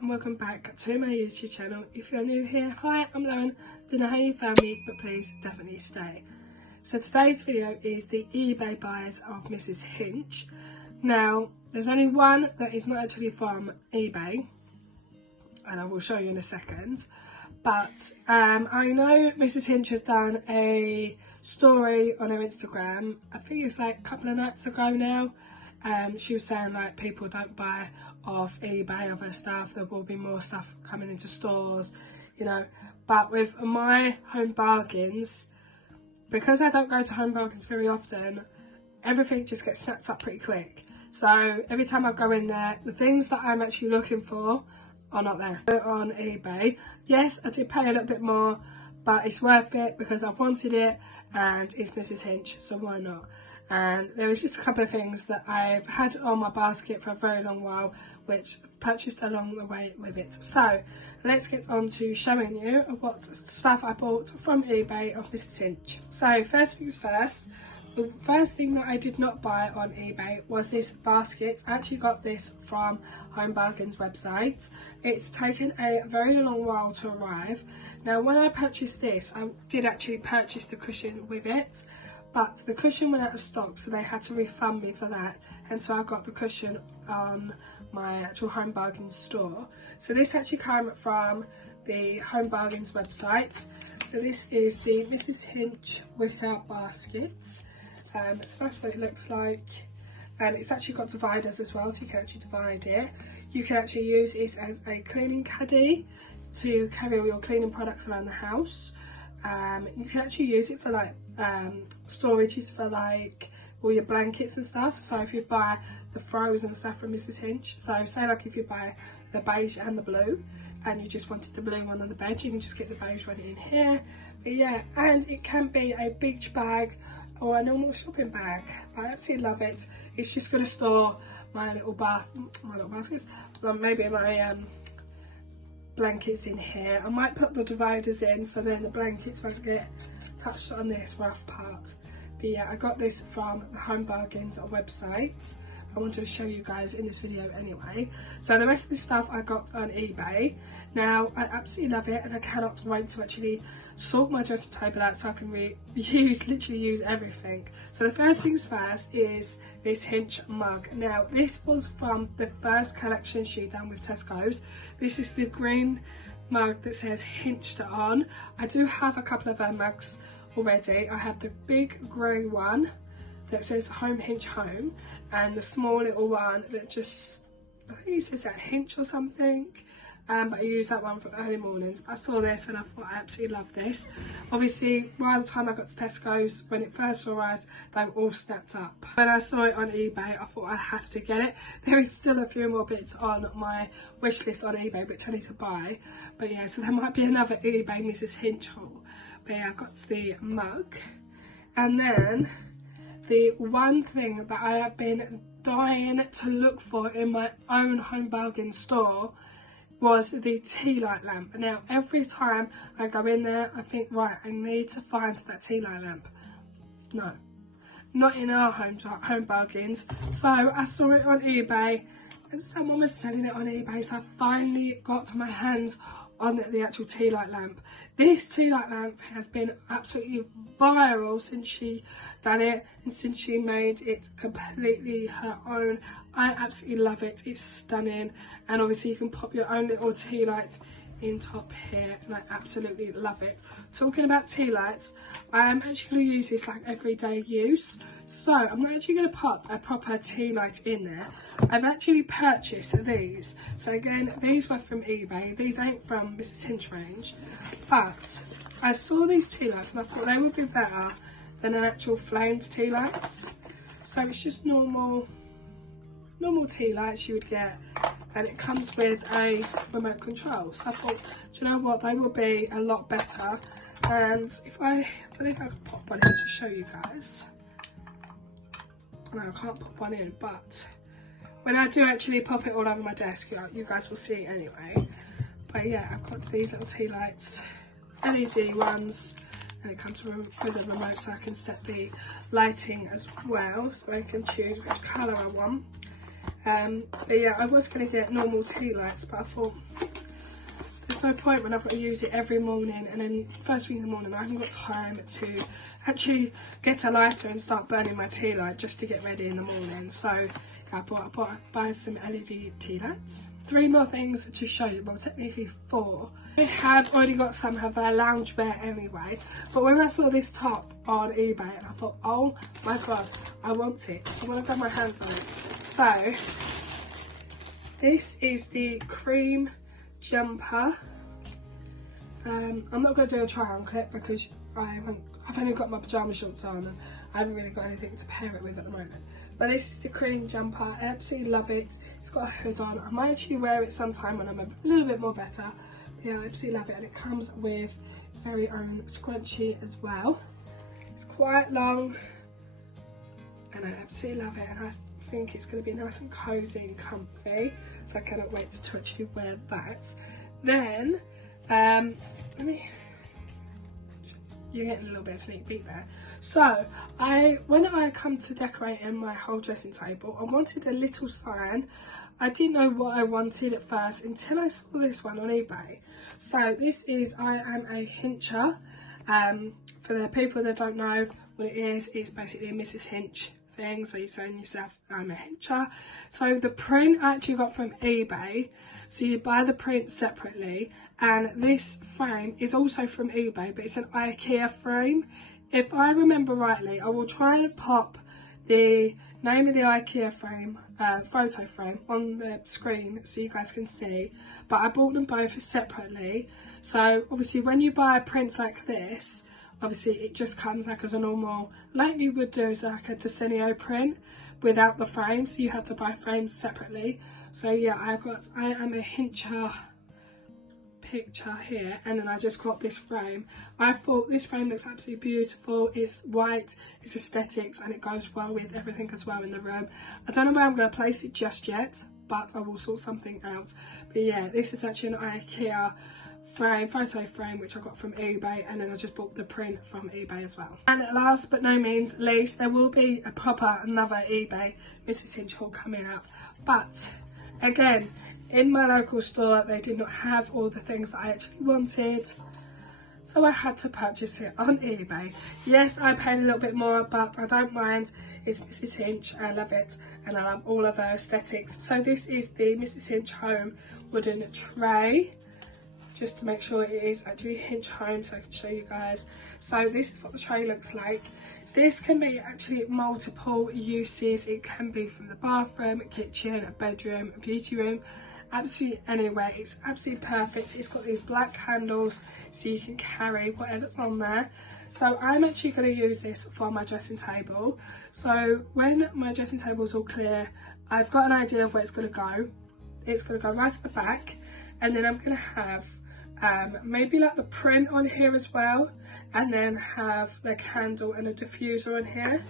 And welcome back to my YouTube channel. If you're new here, hi, I'm Lauren. Don't know how you found me, but please definitely stay. So today's video is the eBay buys of Mrs. Hinch. Now, there's only one that is not actually from eBay, and I will show you in a second. But I know Mrs. Hinch has done a story on her Instagram. I think it's like a couple of nights ago now. She was saying like people don't buy off eBay of her stuff. There will be more stuff coming into stores, you know. But with my Home Bargains, because I don't go to Home Bargains very often, everything just gets snapped up pretty quick. So every time I go in there, the things that I'm actually looking for are not there. On eBay, yes, I did pay a little bit more, but it's worth it because I wanted it and it's Mrs. Hinch, so why not? And there was just a couple of things that I've had on my basket for a very long while, which purchased along the way with it. So let's get on to showing you what stuff I bought from eBay of Mrs. Hinch. So first things first, the first thing that I did not buy on eBay was this basket. I actually got this from Home Bargains website. It's taken a very long while to arrive. Now when I purchased this, I did actually purchase the cushion with it, but the cushion went out of stock, so they had to refund me for that, and so I got the cushion on my actual Home Bargains store. So this actually came from the Home Bargains website. So this is the Mrs. Hinch wicker basket. So that's what it looks like, and it's actually got dividers as well, so you can actually divide it. You can actually use this as a cleaning caddy to carry all your cleaning products around the house. You can actually use it for like storages for like all your blankets and stuff. So if you buy the throws and stuff from Mrs. Hinch, so say like if you buy the beige and the blue and you just wanted the blue one on the bed, you can just get the beige one in here. But yeah, and it can be a beach bag or a normal shopping bag. I absolutely love it. It's just going to store my little baskets, well, maybe my blankets in here. I might put the dividers in so then the blankets won't get touched on this rough part. But yeah, I got this from the Home Bargains website. I wanted to show you guys in this video anyway. So the rest of the stuff I got on eBay. Now I absolutely love it and I cannot wait to actually sort my dressing table out so I can literally use everything. So the first things first is this Hinch mug. Now this was from the first collection she done with Tesco's. This is the green mug that says Hinched on. I do have a couple of her mugs already. I have the big grey one that says Home Hinch Home, and the small little one that just, I think it says that Hinch or something, but I use that one for early mornings. I saw this and I thought I absolutely love this. Obviously by the time I got to Tesco's, when it first arrived, they were all snapped up. When I saw it on eBay, I thought I have to get it. There is still a few more bits on my wish list on eBay which I need to buy, but yeah, so there might be another eBay Mrs. Hinch haul. But yeah, I got the mug, and then the one thing that I have been dying to look for in my own Home Bargains store was the tea light lamp. Now every time I go in there I think, right, I need to find that tea light lamp. No, not in our Home Bargains. So I saw it on eBay and someone was selling it on eBay, so I finally got my hands on the actual tea light lamp. This tea light lamp has been absolutely viral since she done it and since she made it completely her own. I absolutely love it. It's stunning, and obviously you can pop your own little tea light in top here, and I absolutely love it. Talking about tea lights, I am actually going to use this like everyday use, so I'm not actually going to pop a proper tea light in there. I've actually purchased these. So again, these were from eBay. These ain't from Mrs. Hinch range, but I saw these tea lights and I thought they would be better than an actual flamed tea lights. So it's just normal tea lights you would get, and it comes with a remote control. So I thought, do you know what, they will be a lot better. And if I don't know if I can pop one in to show you guys. No, I can't pop one in, but when I do actually pop it all over my desk, you guys will see it anyway. But yeah, I've got these little tea lights, LED ones, and it comes with a remote so I can set the lighting as well, so I can choose which colour I want. But yeah, I was going to get normal tea lights, but I thought there's no point when I've got to use it every morning, and then first thing in the morning I haven't got time to actually get a lighter and start burning my tea light just to get ready in the morning. So I bought buy some LED tea lights. 3 more things to show you, well technically 4. I have already got some of their loungewear anyway, but when I saw this top on eBay, I thought, oh my god, I want it. I want to grab my hands on it. So this is the cream jumper. I'm not going to do a try on clip because I've only got my pyjama shorts on and I haven't really got anything to pair it with at the moment. But this is the cream jumper. I absolutely love it. It's got a hood on. I might actually wear it sometime when I'm a little bit more better. But yeah, I absolutely love it, and it comes with its very own scrunchie as well. It's quite long and I absolutely love it, and I think it's going to be nice and cozy and comfy, so I cannot wait to actually wear that. Then you're getting a little bit of a sneak peek there. So when I come to decorating my whole dressing table, I wanted a little sign. I didn't know what I wanted at first until I saw this one on eBay. So this is I am a Hincher. For the people that don't know what it is, it's basically a Mrs. Hinch thing. So you're saying yourself, I'm a Hincher. So the print I actually got from eBay. So you buy the print separately, and this frame is also from eBay, but it's an IKEA frame. If I remember rightly, I will try and pop the name of the IKEA frame, photo frame, on the screen so you guys can see. But I bought them both separately. So obviously when you buy a print like this, obviously it just comes like as a normal, like you would do as like a Desenio print without the frame. So you have to buy frames separately. So yeah, I am a Hincher picture here, and then I just got this frame. I thought this frame looks absolutely beautiful. It's white, it's aesthetics, and it goes well with everything as well in the room. I don't know where I'm going to place it just yet, but I will sort something out. But yeah, this is actually an IKEA frame, photo frame, which I got from eBay, and then I just bought the print from eBay as well. And last but no means least, there will be a proper another eBay Mrs. Hinch haul coming up, but again, in my local store they did not have all the things that I actually wanted, so I had to purchase it on eBay. Yes, I paid a little bit more, but I don't mind. It's Mrs. Hinch, I love it, and I love all of her aesthetics. So this is the Mrs. Hinch Home wooden tray, just to make sure it is actually Hinch Home so I can show you guys. So this is what the tray looks like. This can be actually multiple uses. It can be from the bathroom, a kitchen, a bedroom, a beauty room, absolutely anywhere. It's absolutely perfect. It's got these black handles so you can carry whatever's on there. So I'm actually going to use this for my dressing table. So when my dressing table is all clear, I've got an idea of where it's going to go. It's going to go right at the back, and then I'm going to have maybe like the print on here as well, and then have the candle and a diffuser on here.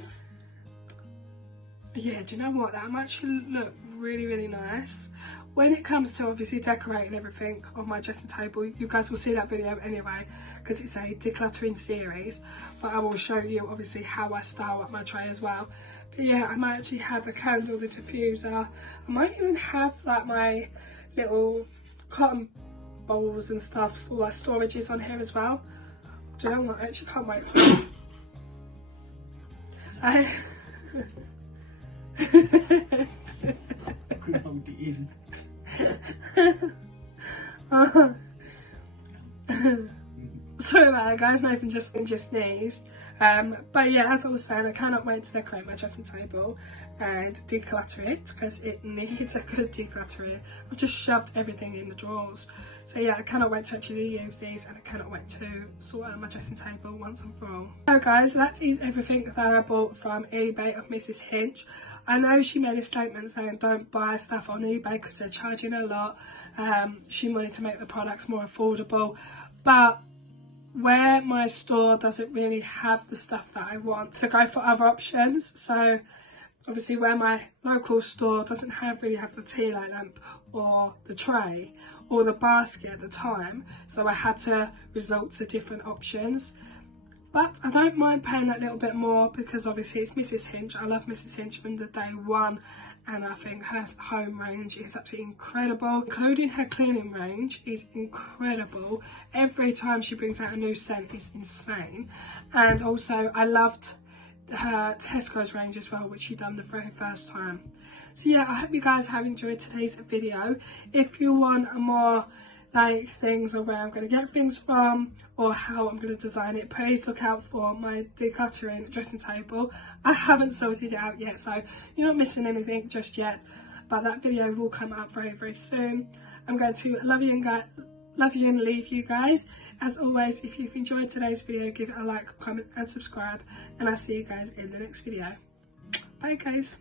Yeah, do you know what, that might actually look really, really nice. When it comes to obviously decorating everything on my dressing table, you guys will see that video anyway, because it's a decluttering series, but I will show you obviously how I style up my tray as well. But yeah, I might actually have the candle, the diffuser. I might even have like my little cotton bowls and stuff, all like storages on here as well. Do you know what, I actually can't wait for it. Hold it in. Sorry about that, guys. Nathan just sneezed. But yeah, as I was saying, I cannot wait to decorate my dressing table and declutter it, because it needs a good decluttering. I've just shoved everything in the drawers. So yeah, I cannot wait to actually use these, and I cannot wait to sort out my dressing table once and for all. So guys, that is everything that I bought from eBay of Mrs. Hinch. I know she made a statement saying don't buy stuff on eBay because they're charging a lot. She wanted to make the products more affordable, but where my store doesn't really have the stuff that I want, to go for other options. So obviously where my local store doesn't really have the tea light lamp or the tray or the basket at the time, so I had to resort to different options. But I don't mind paying that little bit more, because obviously it's Mrs. Hinch. I love Mrs. Hinch from the day one, and I think her home range is absolutely incredible, including her cleaning range is incredible. Every time she brings out a new scent is insane. And also I loved her Tesco's range as well, which she done the very first time. So yeah, I hope you guys have enjoyed today's video. If you want a more like things or where I'm going to get things from or how I'm going to design it, please look out for my decluttering dressing table. I haven't sorted it out yet, so you're not missing anything just yet, but that video will come out very, very soon. I'm going to love you and leave you guys. As always, if you've enjoyed today's video, give it a like, comment and subscribe, and I'll see you guys in the next video. Bye guys.